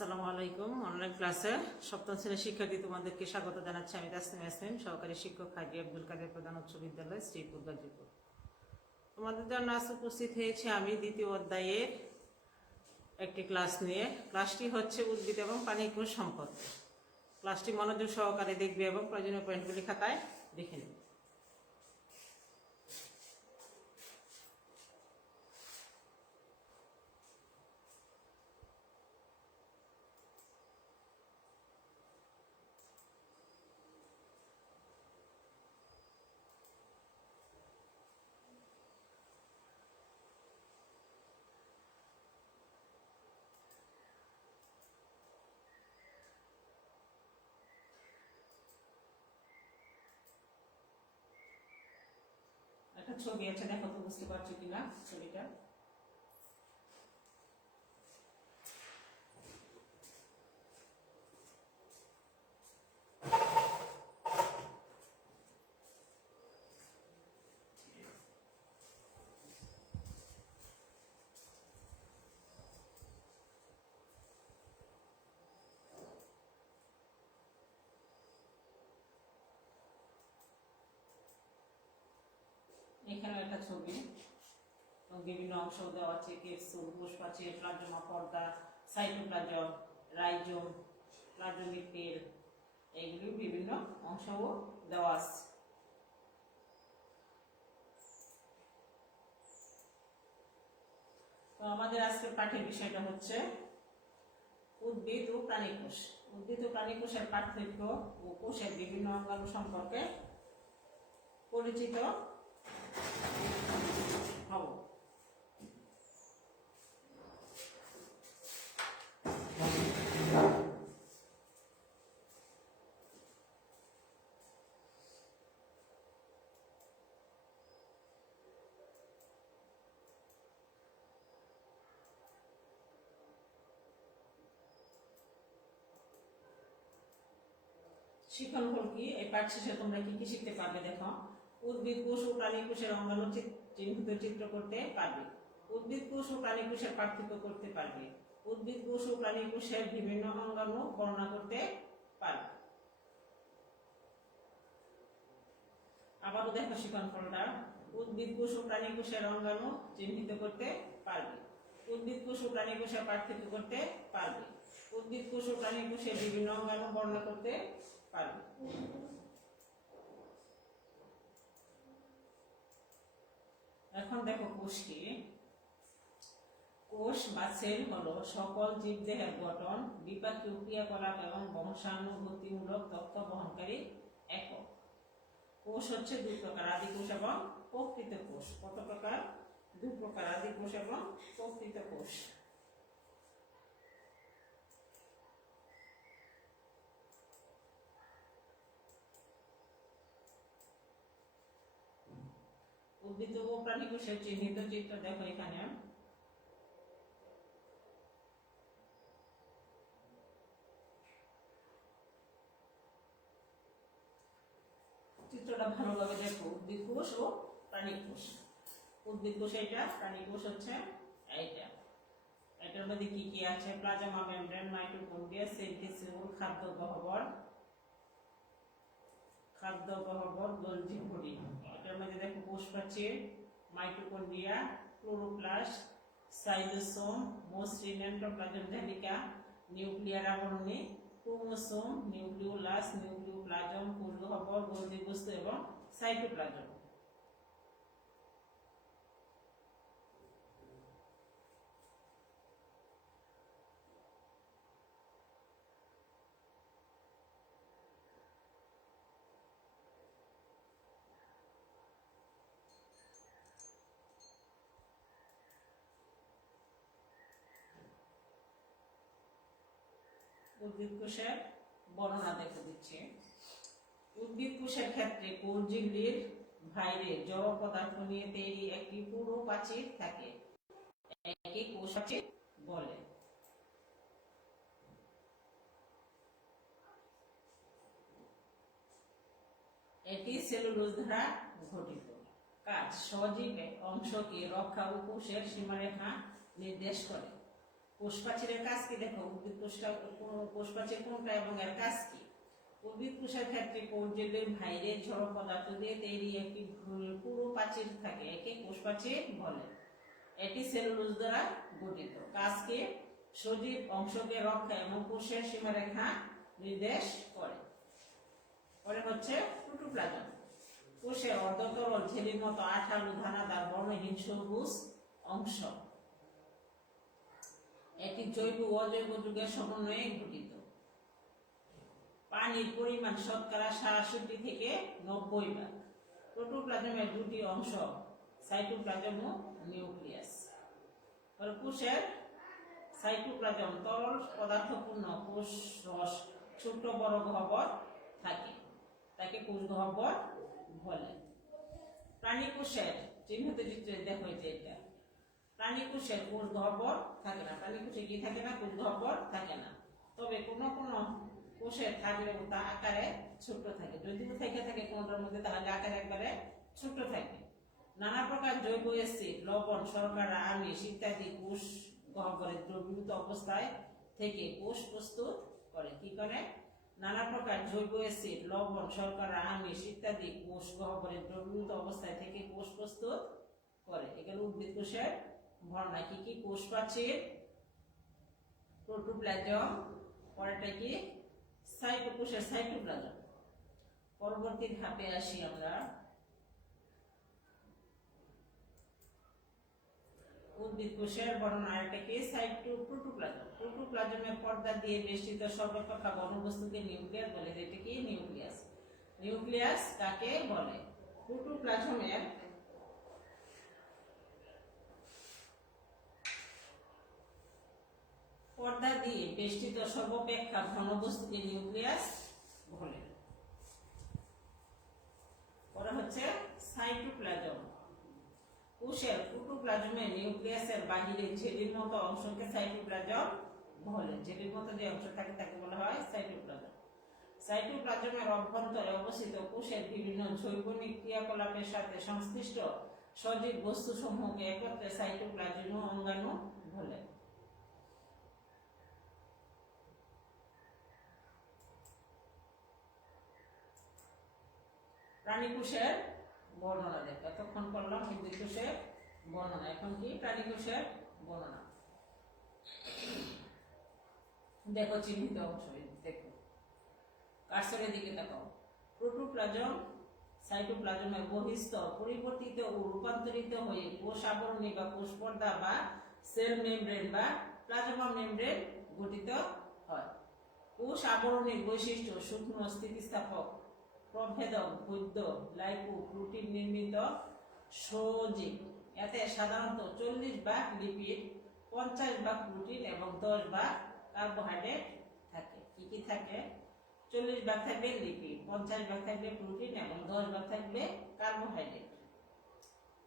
আসসালামু আলাইকুম। অনলাইন ক্লাসে সপ্তম শ্রেণীর শিক্ষার্থী তোমাদেরকে স্বাগত জানাচ্ছি। আমি তাসনিম ইয়াসমিন, সহকারী শিক্ষক হাজী আব্দুল কাদের প্রধান উচ্চ বিদ্যালয়, শ্রীপুর গাজীপুর। তোমাদের জন্য আজ উপস্থিত হয়েছে আমি দ্বিতীয় অধ্যায়ের একটি ক্লাস নিয়ে। ক্লাসটি হচ্ছে উদ্ভিদ এবং প্রাণীকুশ সম্পর্কে। ক্লাসটি মনোযোগ সহকারে দেখবে এবং প্রয়োজনীয় পয়েন্টগুলি খাতায় দেখে নেবে। একটা ছবি আছে, দেখো তো বুঝতে পারছো কিনা ছবিটা। এখানে একটা ছবি, বিভিন্ন অংশ দেওয়া আছে, ক্যাপসুল, কোষপ্রাচীর, প্লাজমা পর্দা, সাইটোপ্লাজম, রাইজোম, প্লাজমিক তেল, এইগুলি বিভিন্ন অংশও দেওয়া আছে। তো আমাদের আজকের পাঠ্যের বিষয়টা হচ্ছে উদ্ভিদ ও প্রাণীকোষ। উদ্ভিদ ও প্রাণীকোষের পার্থক্য ও কোষের বিভিন্ন অঙ্গাণু সম্পর্কে পরিচিত হব। শিখন হল কি, এই পাঠ শেষে তোমরা কি কি শিখতে পারবে দেখো। উদ্ভিদ কোষ ও প্রাণী কোষের অঙ্গাণু চিহ্নিত চিত্র করতে পারবে। উদ্ভিদ কোষ ও প্রাণী কোষের পার্থক্য করতে পারবে। উদ্ভিদ কোষ ও প্রাণী কোষের বিভিন্ন অঙ্গাণু বর্ণনা করতে পারবে। আবারও দেখো শিখন ফলটা, উদ্ভিদ কোষ ও প্রাণী কোষের অঙ্গাণু চিহ্নিত করতে পারবে। উদ্ভিদ কোষ ও প্রাণী কোষের পার্থক্য করতে পারবে। উদ্ভিদ কোষ ও প্রাণী কোষের বিভিন্ন অঙ্গাণু বর্ণনা করতে পারবে। এখন দেখো কোষ কি। কোষ বা সেল হলো সকল জীবদেহের গঠন, বিপাকীয় ক্রিয়াকলাপ এবং বংশানুগতিমূলক তথ্য বহনকারী একক। কোষ হচ্ছে দুই প্রকার, আদি কোষ এবং প্রকৃত কোষ। কত প্রকার? দুই প্রকার, আদি কোষ এবং প্রকৃত কোষ। উদ্ভিদ ও প্রাণী কোষের চিহ্নিত চিত্র দেখো এখানে। চিত্রটা ভালোভাবে দেখো, উদ্ভিদ কোষ ও প্রাণী কোষ। উদ্ভিদ কোষ এটা, প্রাণী কোষ হচ্ছে এইটা। এটার মধ্যে কি কি আছে? Plasma membrane, mitochondria, cell tissue, খাদ্য গহ্বর, গোলজি বডি। এটার মধ্যে দেখো কোষপ্রাচীর, মাইটোকন্ড্রিয়া, ক্লোরোপ্লাস্ট, সাইটোসোম, মসৃণ এন্ডোপ্লাজম জালিকা, নিউক্লিয়ার আবরণী, ক্রোমোসোম, নিউক্লিওলাস, নিউক্লিওপ্লাজম, কোষ গহ্বর, গোলজি বস্তু এবং সাইটোপ্লাজম। উদ্ভিদ কোষের বর্ণনা দেখে দিচ্ছি। উদ্ভিদ কোষের ক্ষেত্রে কোষঝিল্লির বাইরে জড় পদার্থ নিয়ে তৈরি একটি পুরু প্রাচীর থাকে, একে কোষ প্রাচীর বলে। এটি সেলুলোজ দ্বারা গঠিত। কাজ: সজীব অংশকে রক্ষা ও কোষের সীমারেখা নির্দেশ করে। কোষপ্রাচীরের কাজ কি দেখো, উদ্ভিদ কোষপ্রাচীর কোনটা এবং এর কাজ কি। উদ্ভিদ কোষের ক্ষেত্রে কোষঝিল্লির বাইরে জড় পদার্থ দিয়ে তৈরি একটি পুরু প্রাচীর থাকে, একে কোষপ্রাচীর বলে। এটি সেলুলোজ দ্বারা গঠিত। কাজ কি, সজীব অংশকে রক্ষা এবং কোষের সীমারেখা নির্দেশ করে। পরে হচ্ছে প্রোটোপ্লাজম। কোষের অর্ধতরল ঝিল্লির মতো আঠালো দানাদার বর্ণহীন সবুজ অংশ। এটি জৈব ও অজৈব যৌগের সমন্বয়ে গঠিত। পানির পরিমাণ শতকরা ৬৭ থেকে ৯০ ভাগ। প্রোটোপ্লাজমের দুটি অংশ, সাইটোপ্লাজম ও নিউক্লিয়াস। কোষের সাইটোপ্লাজম তরল পদার্থপূর্ণ কোষ রস ছোট বড় গহ্বর থাকে, তাকে কোষ গহ্বর বলে। প্রাণী কোষের চিহ্নিত চিত্রে দেখো এটা, প্রাণী কোষের কোষ গহ্বর থাকে না। প্রাণী কোষে কি থাকে না, কোষ গহ্বর থাকে না। তবে কোন কোন কোষে থাকলেও তা আকারে ছোট থাকে। যদিও থেকে থাকে কোনটার মধ্যে, তাহলে আকারে একবারে ছোট থাকে। নানা প্রকার জৈব অ্যাসিড, লবণ, শর্করা, আমিষ ইত্যাদি কোষ গহ্বরের দ্রবীভূত অবস্থায় থেকে কোষ প্রস্তুত করে। কি করে? নানা প্রকার জৈব অ্যাসিড, লবণ, শর্করা, আমিষ ইত্যাদি কোষ গহ্বরের দ্রবীভূত অবস্থায় থেকে কোষ প্রস্তুত করে। এগুলো উদ্ভিদ কোষের বর্ণনা। কি কি? কোষপ্রাচীর, প্রোটোপ্লাজম, পরেরটা কি কোষের সাইটোপ্লাজম। পরবর্তী ধাপে আসি আমরা। উদ্ভিদ কোষের বর্ণনা। এটা কি প্রোটোপ্লাজম। প্রোটোপ্লাজমের পর্দা দিয়ে বেষ্টিত সর্বাপেক্ষা ঘনবস্তুকে নিউক্লিয়াস বলে। এটা কি? নিউক্লিয়াস। নিউক্লিয়াস কাকে বলে? প্রোটোপ্লাজমের পর্দা দিয়ে বেষ্টিত সর্বাপেক্ষা ঘনবস্তুকে নিউক্লিয়াস বলে। পরে হচ্ছে সাইটোপ্লাজম। কোষের প্রোটোপ্লাজমে নিউক্লিয়াসের বাহিরে ঝিল্লির মতো অংশকে সাইটোপ্লাজম বলে। ঝিল্লির মতো যে অংশ থাকে তাকে বলা হয় সাইটোপ্লাজম। সাইটোপ্লাজমের অভ্যন্তরে অবস্থিত কোষের বিভিন্ন জৈবনিক ক্রিয়াকলাপের সাথে সংশ্লিষ্ট সজীব বস্তুসমূহকে একত্রে সাইটোপ্লাজম অঙ্গাণু বলে। প্রাণী কোষের বর্ণনা দেখো। এতক্ষণ করলাম উদ্ভিদ কোষের বর্ণনা, এখন কি প্রাণী কোষের বর্ণনা। দেখো চিহ্নিত অংশ, দেখো কার্সরের দিকে তাকাও। প্রোটোপ্লাজম সাইটোপ্লাজমের বহিঃস্তর পরিবর্তিত ও রূপান্তরিত হয়ে কোষ আবরণী বা কোষ পর্দা বা সেল মেমব্রেন বা প্লাজমা মেমব্রেন গঠিত হয়। কোষ আবরণীর বৈশিষ্ট্য শুকনো, স্থিতিস্থাপক, প্রভেদক, বৈদ্য, লাইপো প্রোটিন নির্মিত সজীব। এতে সাধারণত 40 ভাগ লিপিড, 50 ভাগ প্রোটিন এবং 10 ভাগ কার্বোহাইড্রেট থাকে। কি কি থাকে? 40 ভাগ থাকবে লিপিড, 50 ভাগ থাকবে প্রোটিন এবং 10 ভাগ থাকবে কার্বোহাইড্রেট।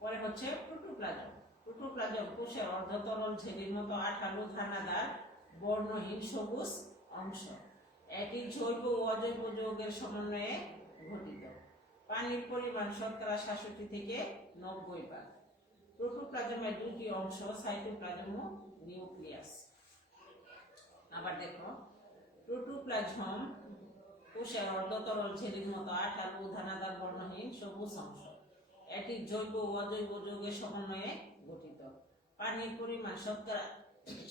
পরে হচ্ছে প্রোটোপ্লাজম। প্রোটোপ্লাজম কোষের অর্ধতরল ঝিল্লির মতো আঠালো দানাদার বর্ণহীন সবুজ অংশ। এটি জৈব ও অজৈব যৌগের সমন্বয়ে গঠিত। পানির পরিমাণ শতকরা ৬৭ থেকে ৯০ ভাগ। প্রোটোপ্লাজমের দুটি অংশ, সাইটোপ্লাজম ও নিউক্লিয়াস। আবার দেখো, প্রোটোপ্লাজম কোষের অর্ধতরল ঝিল্লির মতো আঠালো দানাদার বর্ণহীন সবুজ অংশ। এটি জৈব ও অজৈব যৌগের সমন্বয়ে গঠিত। পানির পরিমাণ শতকরা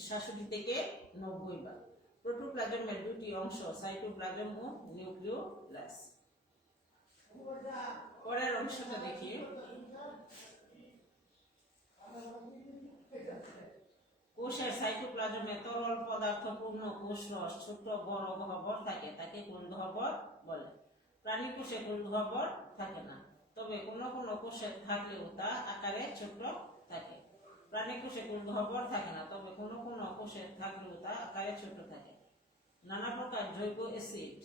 ৬৭ থেকে ৯০ ভাগ। প্রোটোপ্লাজমের দুটি অংশ, সাইটোপ্লাজম ও নিউক্লিয়াস। পরের অংশটা দেখি। কোষের সাইটোপ্লাজমে তরল পদার্থপূর্ণ কোষ রস ছোট বড় গহ্বর থাকে, তাকে কোষ গহ্বর বলে। প্রাণী কোষে কোষ গহ্বর থাকে না, তবে কোন কোন কোষে থাকলেও তা আকারে ছোট থাকে। প্রাণী কোষে কোষ গহ্বর থাকে না, তবে কোন কোন কোষে থাকলেও তা আকারে ছোট থাকে। নানা প্রকার জৈব অ্যাসিড,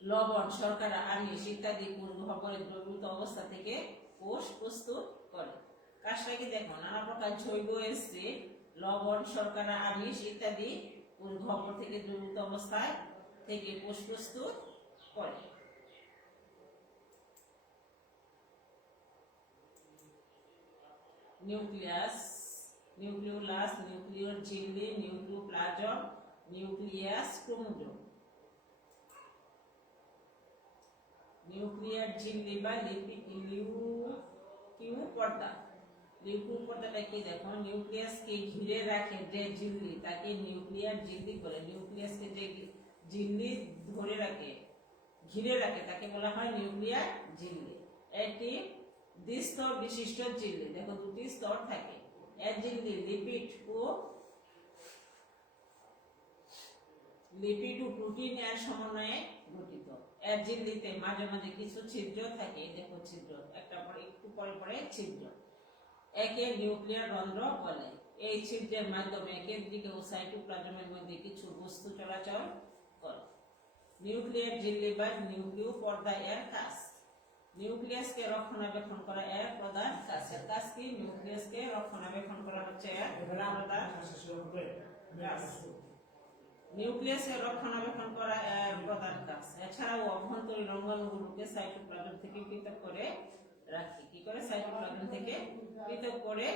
লবণ, শর্করা, আমিষ ইত্যাদি কোষ গহ্বরের দ্রবীভূত অবস্থা থেকে কোষ প্রস্তুত করে। কাজটা কি দেখো, নানা প্রকার জৈব অ্যাসিড, লবণ, শর্করা, আমিষ ইত্যাদি কোষ গহ্বর থেকে দ্রবীভূত অবস্থায় থেকে কোষ প্রস্তুত করে। নিউক্লিয়াস। নিউক্লিওলাস, নিউক্লিয়র ঝিল্লি, নিউক্লিওপ্লাজম, নিউক্লিয়াস, ক্রোমোজোম। নিউক্লিয়ার ঝিল্লি বা লিউকিউ পর্দা। লিউকিউ পর্দাটা কি দেখো, নিউক্লিয়াসকে ঘিরে রাখে যে ঝিল্লি তাকে নিউক্লিয়ার ঝিল্লি বলে। নিউক্লিয়াসকে যে ঝিল্লি ধরে রাখে, ঘিরে রাখে তাকে বলা হয় নিউক্লিয়ার ঝিল্লি। এটি দ্বিস্তর বিশিষ্ট ঝিল্লি। দেখো দুটি স্তর থাকে। এর ঝিল্লি লিপিড ও প্রোটিন এর সমন্বয়ে গঠিত। এর ঝিল্লিতে মাঝে মাঝে কিছু ছিদ্র থাকে, দেখো ছিদ্র, একটা পরে একটু পরে পরে ছিদ্র, একে নিউক্লিয়ার রন্ধ্র বলে। এই ছিদ্রের মাধ্যমে কেন্দ্রিক ও সাইটোপ্লাজমের মধ্যে কিছু বস্তু চলাচল করে। নিউক্লিয়ার ঝিল্লি বা নিউক্লিয় পর্দা এর কাজ, নিউক্লিয়াসকে রক্ষণাবেক্ষণ করা এর প্রধান কাজ। এর কাজ কি? নিউক্লিয়াসকে রক্ষণাবেক্ষণ করা হচ্ছে এর প্রধান কাজ। নিউক্লিয়াসের রক্ষণাবেক্ষণ করা এর প্রধান কাজ। এছাড়াও অভ্যন্তরীণ অঙ্গাণুগুলোকে সাইটোপ্লাজম থেকে পৃথক করে রাখে। কি করে? সাইটোপ্লাজম থেকে পৃথক করে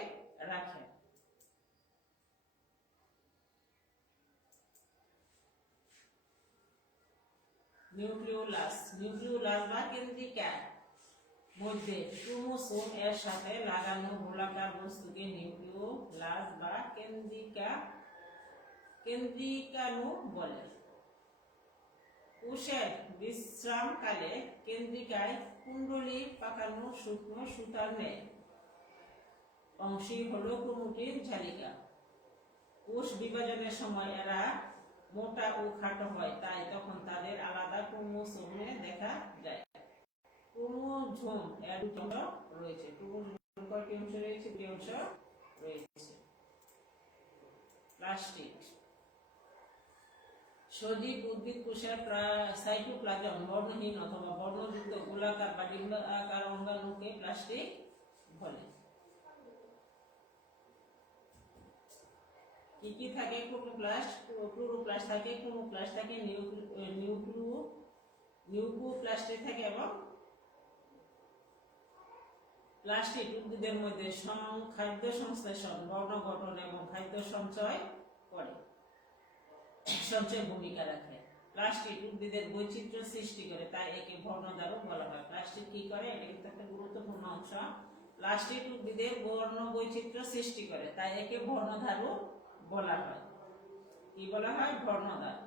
রাখে। নিউক্লিওলাস, নিউক্লিওলাস বা কেন্দ্রিকা মধ্যে ক্রোমোসোম এর সাথে লাগানো গোলাকার বস্তুকে নিউক্লিওলাস বা কেন্দ্রিকাণু বলে। কোষের বিশ্রামকালে কেন্দ্রিকায় কুণ্ডলী পাকানো শুকনো সুতার ন্যায় অংশই হলো ক্রোমাটিন জালিকা। কোষ বিভাজনের সময় এরা মোটা ও খাটো হয়, তাই তখন তাদের আলাদা ক্রোমোসোমে দেখা যায়। ক্রোমোজোম এর দুটি অংশ রয়েছে। ক্রোমোজোম কয়টি অংশ রয়েছে? দুটি অংশ রয়েছে। প্লাস্টিড, সজীব উদ্ভিদ কোষের সাইটোপ্লাজম বর্ণহীন অথবা বর্ণযুক্ত গোলাকার বা ডিম্বাকার অঙ্গাণুকে প্লাস্টিড বলে। কি কি থাকে? ক্লোরোপ্লাস্ট থাকে, ক্রোমোপ্লাস্ট থাকে, নিউক্লিওপ্লাস্টে থাকে এবং প্লাস্টিড উদ্ভিদের মধ্যে খাদ্য সংশ্লেষণ, বর্ণ গঠন এবং খাদ্য সঞ্চয় ভূমিকা রাখে। প্লাস্টিড উদ্ভিদের বৈচিত্র্য সৃষ্টি করে, তাই একে বর্ণধারক বলা হয়। প্লাস্টিড কি করে? এটা কিন্তু একটা গুরুত্বপূর্ণ অংশ। প্লাস্টিড উদ্ভিদের বর্ণ বৈচিত্র্য সৃষ্টি করে, তাই একে বর্ণধারক বলা হয়। কি বলা হয়? বর্ণধারক।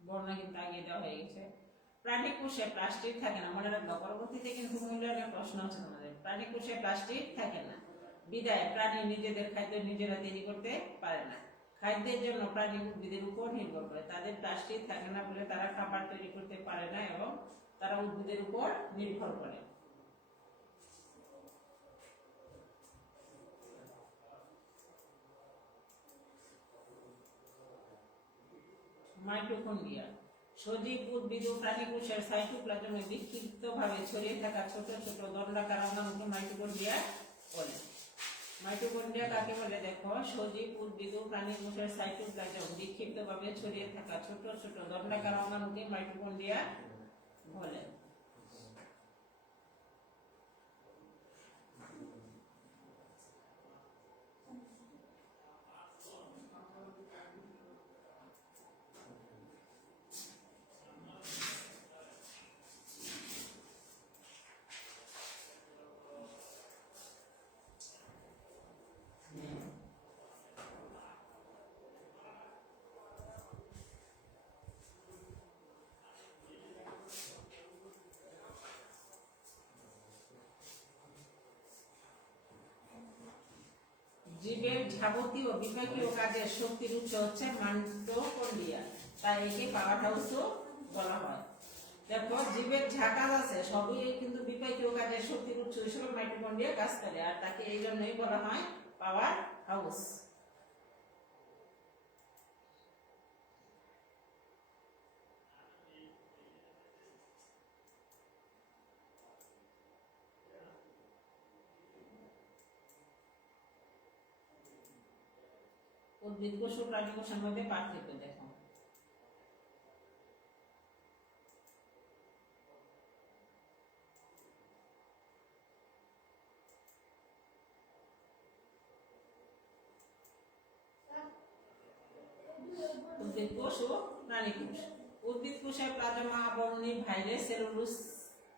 বর্ণ কিন্তু আগে দেওয়া হয়ে গেছে। প্রাণী কোষে প্লাস্টিক থাকে না, মনে রাখবা, পরবর্তীতে কিন্তু মূল্যায়নের প্রশ্ন আছে তোমাদের। প্রাণী কোষে প্লাস্টিক থাকে না, বিদায় প্রাণী নিজেদের খাদ্য নিজেরা তৈরি করতে পারে না। খাদ্যের জন্য প্রাণী উদ্ভিদের উপর নির্ভর করে। তাদের প্লাস্টিক থাকে না বলে তারা খাবার তৈরি করতে পারে না এবং তারা উদ্ভিদের উপর নির্ভর করে। মাইটোকন্ড্রিয়া, সজীব উদ্ভিদ ও প্রাণী কোষের সাইটোপ্লাজমে বিক্ষিপ্তভাবে ছড়িয়ে থাকা ছোট ছোট দণ্ডাকার অঙ্গাণুকে মাইটোকন্ড্রিয়া বলে। মাইটোকন্ড্রিয়া কাকে বলে? দেখো, সজীব উদ্ভিদ ও প্রাণী কোষের সাইটোপ্লাজম বিক্ষিপ্তভাবে ছড়িয়ে থাকা ছোট ছোট দণ্ডাকার অঙ্গাণুকে মাইটোকন্ড্রিয়া বলে। জীবের যাবতীয় বিপাকীয় কাজের শক্তির উৎস হচ্ছে মাইটোকন্ড্রিয়া, তাই একে পাওয়ার হাউসও বলা হয়। দেখো, জীবের যা কাজ আছে সবই কিন্তু বিপাকীয় কাজের শক্তির উৎস হিসেবে মাইটোকন্ড্রিয়া কাজ করে, আর তাকে এই জন্যই বলা হয় পাওয়ার হাউস। উদ্ভিদ কোষ ও প্রাণী কোষের মধ্যে পার্থক্য দেখো। উদ্ভিদ কোষ ও প্রাণী কোষ। উদ্ভিদ কোষে প্লাজমা আবরণী ভাইরে সেলুলোজ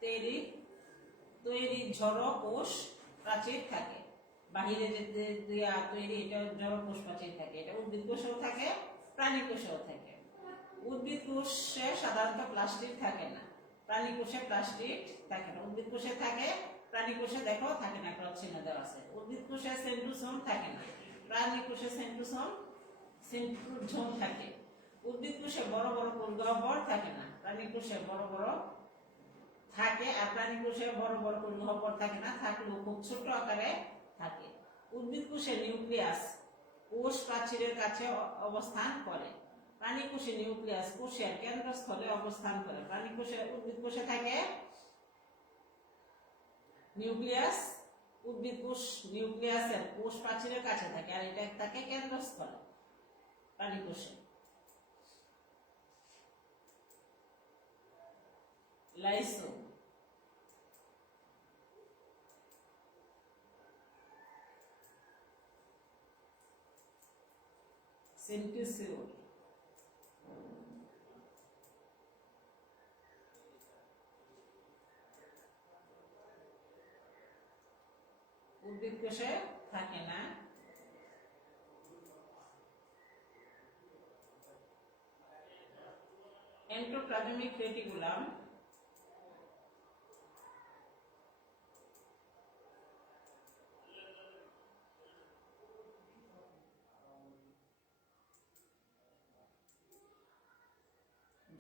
তৈরি ঝড় কোষ প্রাচীর থাকে। বাহিরে যে তৈরি এটা ঝড় কোষ প্রাচীর থাকে, এটা উদ্ভিদ কোষেও থাকে, প্রাণী কোষেও থাকে। উদ্ভিদ কোষে সাধারণত প্লাস্টিক থাকে না, প্রাণী কোষে প্লাস্টিক থাকে না। উদ্ভিদ কোষে থাকে, প্রাণী কোষে দেখো থাকে না, একটা চিহ্ন দেওয়া আছে। উদ্ভিদ কোষে সেন্ট্রোসোম থাকে না, প্রাণী কোষে সেন্ট্রোজোম থাকে। উদ্ভিদ কোষে বড় বড় কোষগহ্বর থাকে না, প্রাণী কোষে বড় বড় থাকে, আর প্রাণী কোষে বড় বড় কোষগহ্বর থাকে না, থাকলেও খুব ছোট আকারে থাকে। উদ্ভিদ কোষে নিউক্লিয়াস কোষ প্রাচীরের কাছে অবস্থান করে। প্রাণী কোষে নিউক্লিয়াস কোষের কেন্দ্রস্থলে অবস্থান করে। প্রাণী কোষে উদ্ভিদ কোষে থাকে নিউক্লিয়াস, উদ্ভিদ কোষ নিউক্লিয়াসের কোষ প্রাচীরের কাছে থাকে, আর এটা থাকে কেন্দ্রস্থলে প্রাণী কোষে। লাইসোম সেন্ট্রিওল উদ্ভিদ কোষে থাকে না। এন্ডোপ্লাজমিক রেটিকুলাম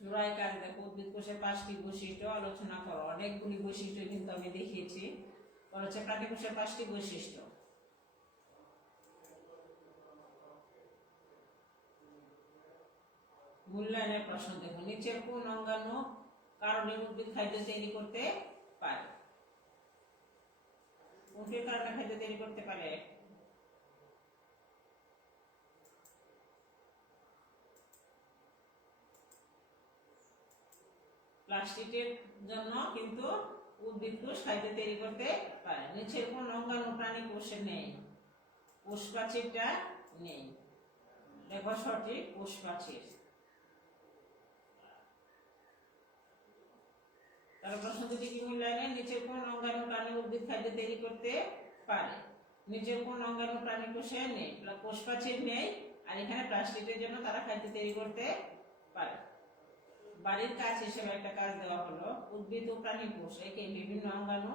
জোড়ায় কাজ দেখো। উদ্ভিদ কোষের 5টি বৈশিষ্ট্য আলোচনা করো। অনেকগুলি বৈশিষ্ট্য কিন্তু আমি দেখিয়েছি। হচ্ছে প্রাণী কোষের 5টি বৈশিষ্ট্য। মূল্যায়নের প্রশ্ন দেখো। নিচের কোন অঙ্গাণু কারণে উদ্ভিদ খাদ্য তৈরি করতে পারে? কোনটির কারণে খাদ্য তৈরি করতে পারে? প্লাস্টিকের জন্য কিন্তু উদ্ভিদ কোষ খাদ্য তৈরি করতে পারে। নিচের কোন অঙ্গাণু প্রাণী কোষে নেই? কোষ প্রাচীরটা নেই। দেখো সঠিক কোষ প্রাচীর। তার প্রশ্ন দুটি কি মূল্যায়নের? নিচের কোন অঙ্গাণু প্রাণী উদ্ভিদ খাদ্য তৈরি করতে পারে? নিচের কোন অঙ্গাণু প্রাণী কোষে নেই? কোষ প্রাচীর নেই, আর এখানে প্লাস্টিকের জন্য তারা খাদ্য তৈরি করতে পারে। বাড়ির কাজ হিসেবে একটা কাজ দেওয়া হলো, উদ্ভিদ ও প্রাণী কোষ একে বিভিন্ন অঙ্গাণু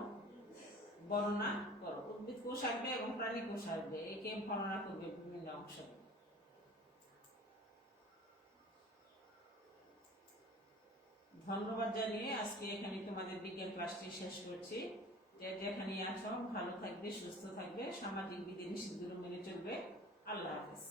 বর্ণনা করো। উদ্ভিদ কোষ আসবে এবং প্রাণী কোষ আসবে, একে বর্ণনা করবে বিভিন্ন অংশ। ধন্যবাদ জানিয়ে আজকে এখানে তোমাদের বিজ্ঞান ক্লাসটি শেষ করছি। যে যেখানে আছো ভালো থাকবে, সুস্থ থাকবে, সামাজিক বিধিনিষেধগুলো মেনে চলবে। আল্লাহ হাফেজ।